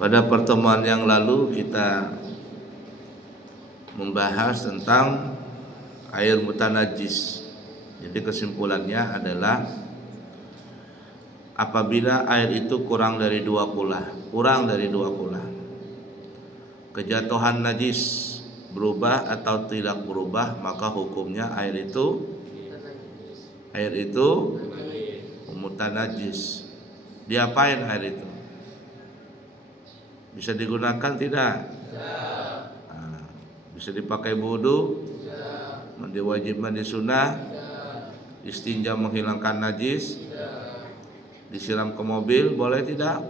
Pada pertemuan yang lalu kita membahas tentang air mutanajis. Jadi kesimpulannya adalah apabila air itu kurang dari 2 kula, kejatuhan najis berubah atau tidak berubah, maka hukumnya air itu mutanajis. Diapain air itu? Bisa digunakan tidak? Bisa dipakai wudu, mandi wajib, mandi sunnah, istinja menghilangkan najis, disiram ke mobil boleh tidak?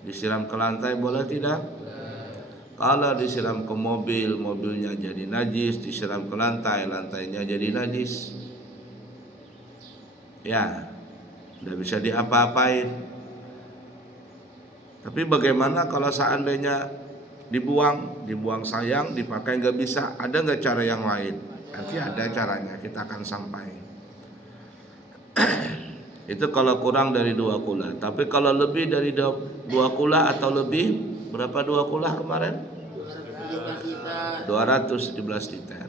Disiram ke lantai boleh tidak? Kalau disiram ke mobil, mobilnya jadi najis, disiram ke lantai, lantainya jadi najis. Ya, tidak bisa diapa-apain. Tapi bagaimana kalau seandainya dibuang sayang, dipakai nggak bisa? Ada nggak cara yang lain? Nanti ada caranya, kita akan sampai. Itu kalau kurang dari 2 kula. Tapi kalau lebih dari 2 kula atau lebih, berapa 2 kula kemarin? 217 liter.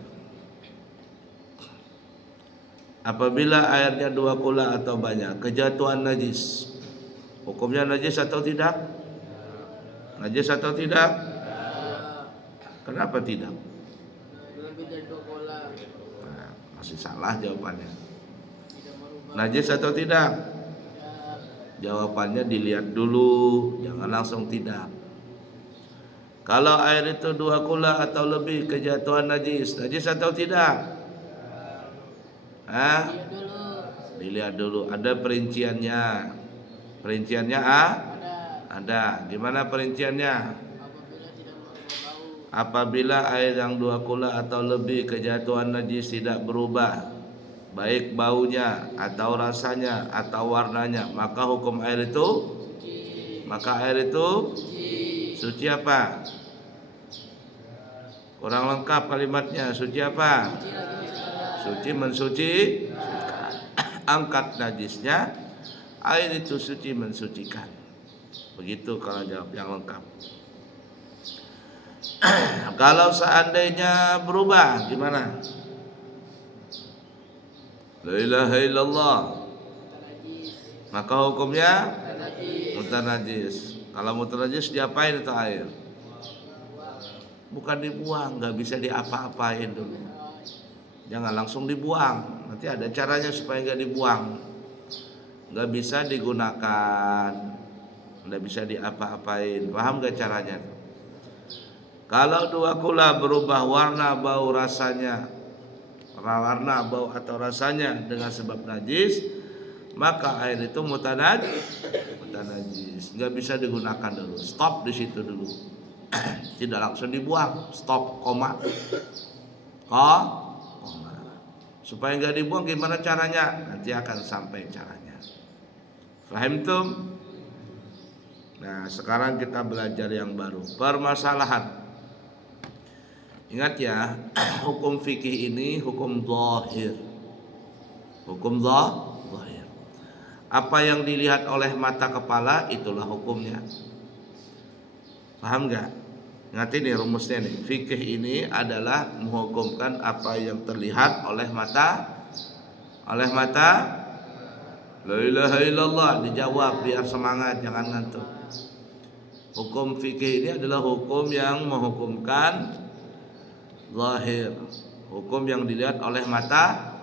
Apabila airnya 2 kula atau banyak, kejatuhan najis, hukumnya najis atau tidak? Najis atau tidak? Kenapa tidak? Lebih dari 2 kula. Nah, masih salah jawabannya. Najis atau tidak? Jawabannya dilihat dulu, jangan langsung tidak. Kalau air itu 2 kula atau lebih, kejatuhan najis atau tidak? Dilihat dulu. Ada perinciannya. Perinciannya ada. Gimana perinciannya? Apabila air yang 2 kula atau lebih, kejatuhan najis tidak berubah, baik baunya atau rasanya atau warnanya, maka hukum air itu suci apa? Kurang lengkap kalimatnya. Suci apa? Suci mensucikan. Angkat najisnya, air itu suci mensucikan. Begitu kalau jawab yang lengkap. Kalau seandainya berubah, gimana? La ilaha illallah, maka hukumnya mutanajis. Kalau mutanajis diapain itu air? Bukan dibuang, nggak bisa diapa-apain dulu. Jangan langsung dibuang. Nanti ada caranya supaya nggak dibuang. Nggak bisa digunakan, nggak bisa diapa-apain. Paham nggak caranya? Kalau 2 kula berubah warna, bau, rasanya, warna, bau atau rasanya dengan sebab najis, maka air itu mutanajis, nggak bisa digunakan dulu. Stop di situ dulu. Tidak langsung dibuang. Stop, koma. Supaya nggak dibuang gimana caranya? Nanti akan sampai caranya. Faham tuh? Nah, sekarang kita belajar yang baru. Permasalahan. Ingat ya, hukum fikih ini hukum zahir. Hukum zahir. Apa yang dilihat oleh mata kepala, itulah hukumnya. Paham nggak? Ingat ini rumusnya nih. Fikih ini adalah menghukumkan apa yang terlihat oleh mata. La ilaha illallah, dijawab biar semangat, jangan ngantuk. Hukum fikih ini adalah hukum yang menghukumkan zahir, hukum yang dilihat oleh mata.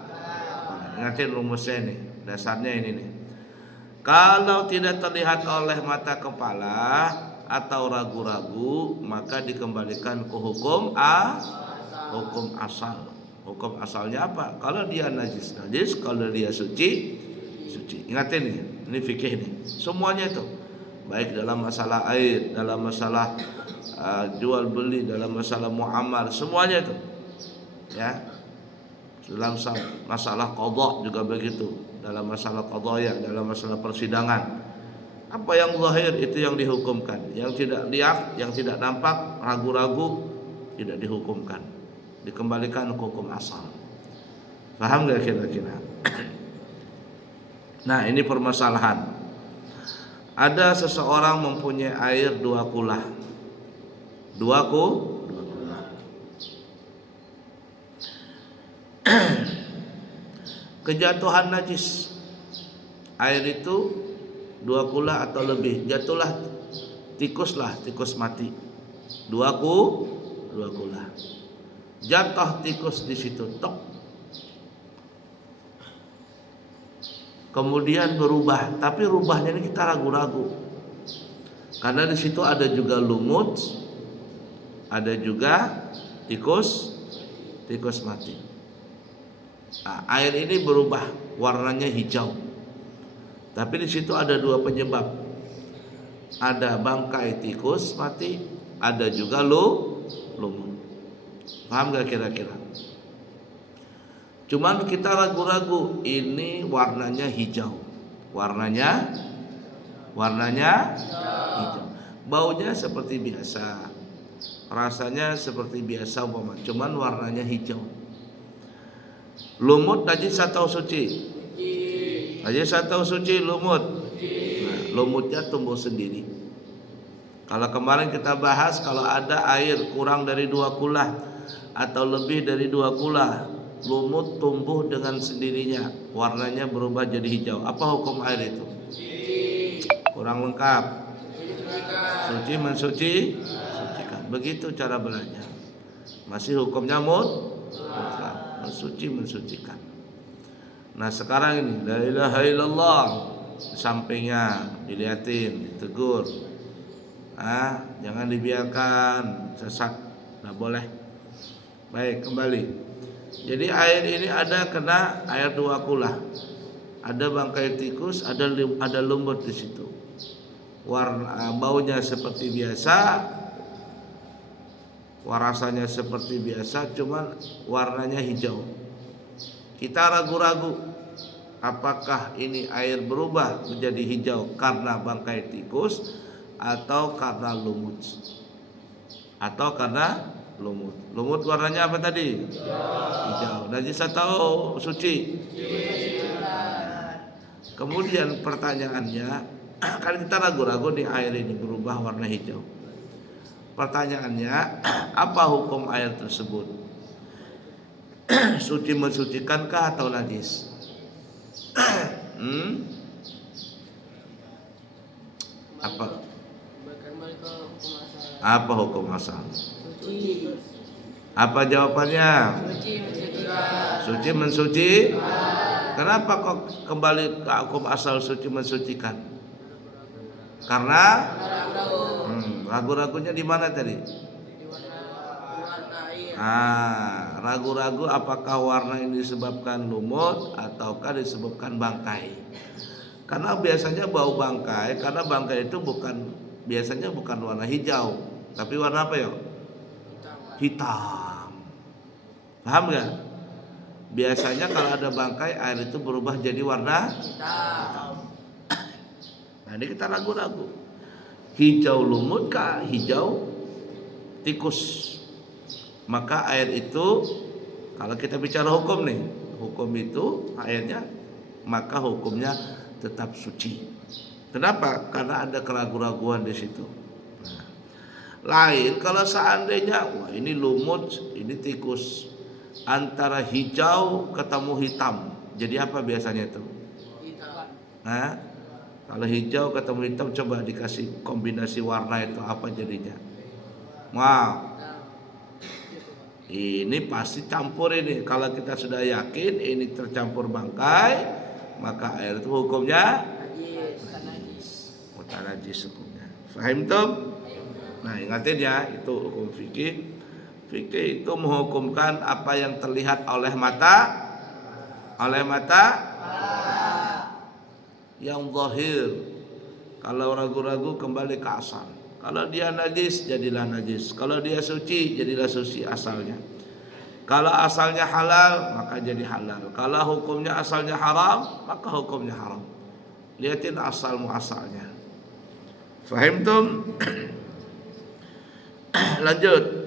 Ingatin rumusnya nih, dasarnya ini nih. Kalau tidak terlihat oleh mata kepala atau ragu-ragu, maka dikembalikan ke hukum asal. Hukum asalnya apa? Kalau dia najis, kalau dia suci. Ingatin nih, ini fikih nih. Semuanya itu, baik dalam masalah air, dalam masalah jual beli, dalam masalah muamalah, semuanya itu. Ya. Dalam masalah qadha juga begitu. Dalam masalah qadaya, dalam masalah persidangan. Apa yang zahir itu yang dihukumkan. Yang tidak lihat, yang tidak nampak, ragu-ragu, tidak dihukumkan. Dikembalikan ke hukum asal. Paham gak kira-kira? Nah, ini permasalahan. Ada seseorang mempunyai air 2 kula. 2 kula. Kejatuhan najis. Air itu 2 kula atau lebih. Jatuhlah tikus mati. 2 kula. Jatuh tikus di situ, tok. Kemudian berubah, tapi rubahnya ini kita ragu-ragu. Karena di situ ada juga lumut, ada juga tikus mati. Nah, air ini berubah warnanya hijau. Tapi di situ ada 2 penyebab. Ada bangkai tikus mati, ada juga lumut. Paham gak kira-kira? Cuman kita ragu-ragu, ini warnanya hijau. Warnanya hijau. Baunya seperti biasa. Rasanya seperti biasa umpama, cuman warnanya hijau. Lumut najis atau suci? Najis atau suci lumut? Nah, lumutnya tumbuh sendiri. Kalau kemarin kita bahas kalau ada air kurang dari 2 kula atau lebih dari 2 kula, lumut tumbuh dengan sendirinya, warnanya berubah jadi hijau. Apa hukum air itu? Kurang lengkap. Suci mensucikan. Begitu cara belajar. Masih hukumnya mutlak. Mensucikan. Nah sekarang ini la ilaha illallah, sampingnya dilihatin, ditegur. Jangan dibiarkan sesat, nggak boleh. Baik, kembali. Jadi air ini ada kena air 2 kula. Ada bangkai tikus, ada lumut di situ. Warna baunya seperti biasa, rasanya seperti biasa, cuman warnanya hijau. Kita ragu-ragu, apakah ini air berubah menjadi hijau karena bangkai tikus atau karena lumut? Lumut warnanya apa tadi? Hijau. Najis atau suci? Kemudian pertanyaannya, kan kita ragu-ragu nih air ini berubah warna hijau. Pertanyaannya, apa hukum air tersebut? Suci mensucikankah atau najis? Apa hukum asal? Apa jawabannya? Suci mensucikan. Kenapa kok kembali ke hukum asal suci mensucikan? Karena ragu-ragunya di mana tadi? Ragu-ragu apakah warna ini disebabkan lumut ataukah disebabkan bangkai? Karena biasanya bau bangkai, karena bangkai itu biasanya bukan warna hijau, tapi warna apa ya? Hitam. Paham gak? Biasanya kalau ada bangkai, air itu berubah jadi warna hitam. Nah ini kita ragu-ragu, hijau lumut kah hijau tikus? Maka air itu, kalau kita bicara hukum nih, hukum itu airnya, maka hukumnya tetap suci. Kenapa? Karena ada keraguan-raguan di situ. Nah, lain kalau seandainya, wah ini lumut, ini tikus, antara hijau ketemu hitam, jadi apa biasanya itu? Hitam. Kalau hijau ketemu hitam, coba dikasih kombinasi warna itu apa jadinya? Wow, ini pasti campur ini. Kalau kita sudah yakin ini tercampur bangkai, maka air itu hukumnya najis hukumnya. Fahim tuh? Nah ingatin ya, itu hukum fikih. Fikih itu menghukumkan apa yang terlihat oleh mata, yang zahir. Kalau ragu-ragu kembali ke asal. Kalau dia najis, jadilah najis. Kalau dia suci, jadilah suci asalnya. Kalau asalnya halal, maka jadi halal. Kalau hukumnya asalnya haram, maka hukumnya haram. Lihatin asal muasalnya. Fahim tum? Lanjut.